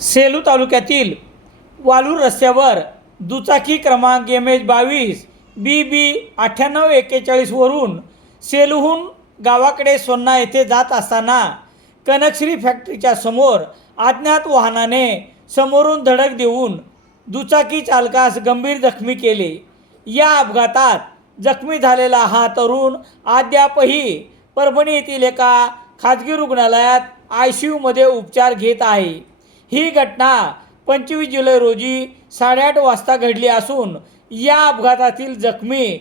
सेलू तालुक्यातील वालूर रस्त्यावर दुचाकी क्रमांक एम एच बावीस बी बी अठ्ठ्याण्णव एक्केचाळीसवरून सेलूहून गावाकडे सोन्ना येथे जात असताना कनकश्री फॅक्टरीच्या समोर अज्ञात वाहनाने समोरून धडक देऊन दुचाकी चालकास गंभीर जखमी केले. या अपघातात जखमी झालेला हा तरुण अद्यापही परभणी येथील एका खाजगी रुग्णालयात आय सी यूमध्ये उपचार घेत आहे. ही घटना पंचवीस जुलै रोजी साडेआठ वाजता घडली असून या अपघातातील जखमी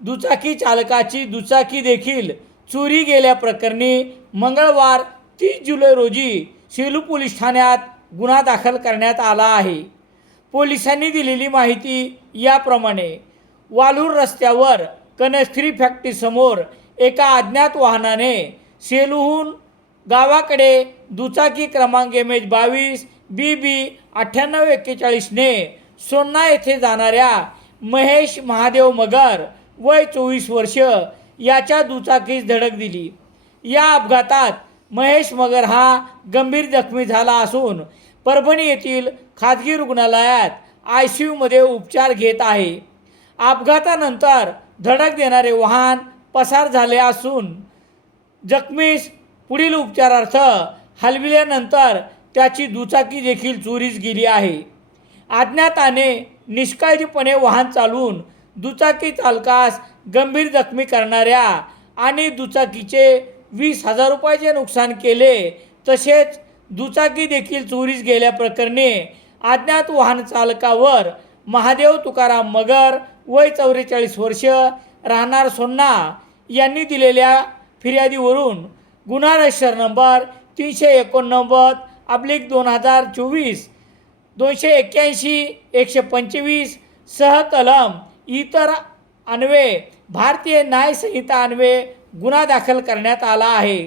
दुचाकी चालकाची दुचाकी देखील चोरी गेल्याप्रकरणी मंगळवार तीस जुलै रोजी सेलू पोलीस ठाण्यात गुन्हा दाखल करण्यात आला आहे. पोलिसांनी दिलेली माहिती याप्रमाणे वालूर रस्त्यावर कनस्त्री फॅक्टरीसमोर एका अज्ञात वाहनाने सेलूहून गावाकडे दुचाकी क्रमांक एम एच बावीस बी बी अठ्ठ्याण्णव एक्केचाळीसने सोन्ना येथे जाणाऱ्या महेश महादेव मगर वय चोवीस वर्ष याच्या दुचाकीस धडक दिली. या अपघातात महेश मगर हा गंभीर जखमी झाला असून परभणी येथील खाजगी रुग्णालयात आय सी यूमध्ये उपचार घेत आहे. अपघातानंतर धडक देणारे वाहन पसार झाले असून जखमीस पुढील उपचारार्थ हलविल्यानंतर त्याची दुचाकी देखील चोरीस गेली आहे. अज्ञाताने निष्काळजीपणे वाहन चालवून दुचाकी चालकास गंभीर जखमी करणाऱ्या आणि दुचाकीचे वीस हजार रुपयाचे नुकसान केले तसेच दुचाकी देखील चोरीस गेल्याप्रकरणी अज्ञात वाहन चालकावर महादेव तुकाराम मगर वय चौवेचाळीस वर्ष राहणार सोन्ना यांनी दिलेल्या फिर्यादीवरून गुन्हा रजिस्टर नंबर तीनशे एकोणनव्वद अब्लिक दोन हजार चोवीस दोनशे एक्क्याऐंशी एकशे पंचवीस सह कलम इतर अन्वे भारतीय न्यायसंहिता अन्वे गुन्हा दाखल करण्यात आला आहे.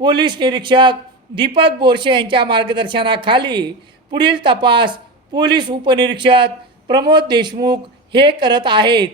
पोलीस निरीक्षक दीपक बोरशे यांच्या मार्गदर्शनाखाली पुढील तपास पोलीस उपनिरीक्षक प्रमोद देशमुख हे करत आहेत.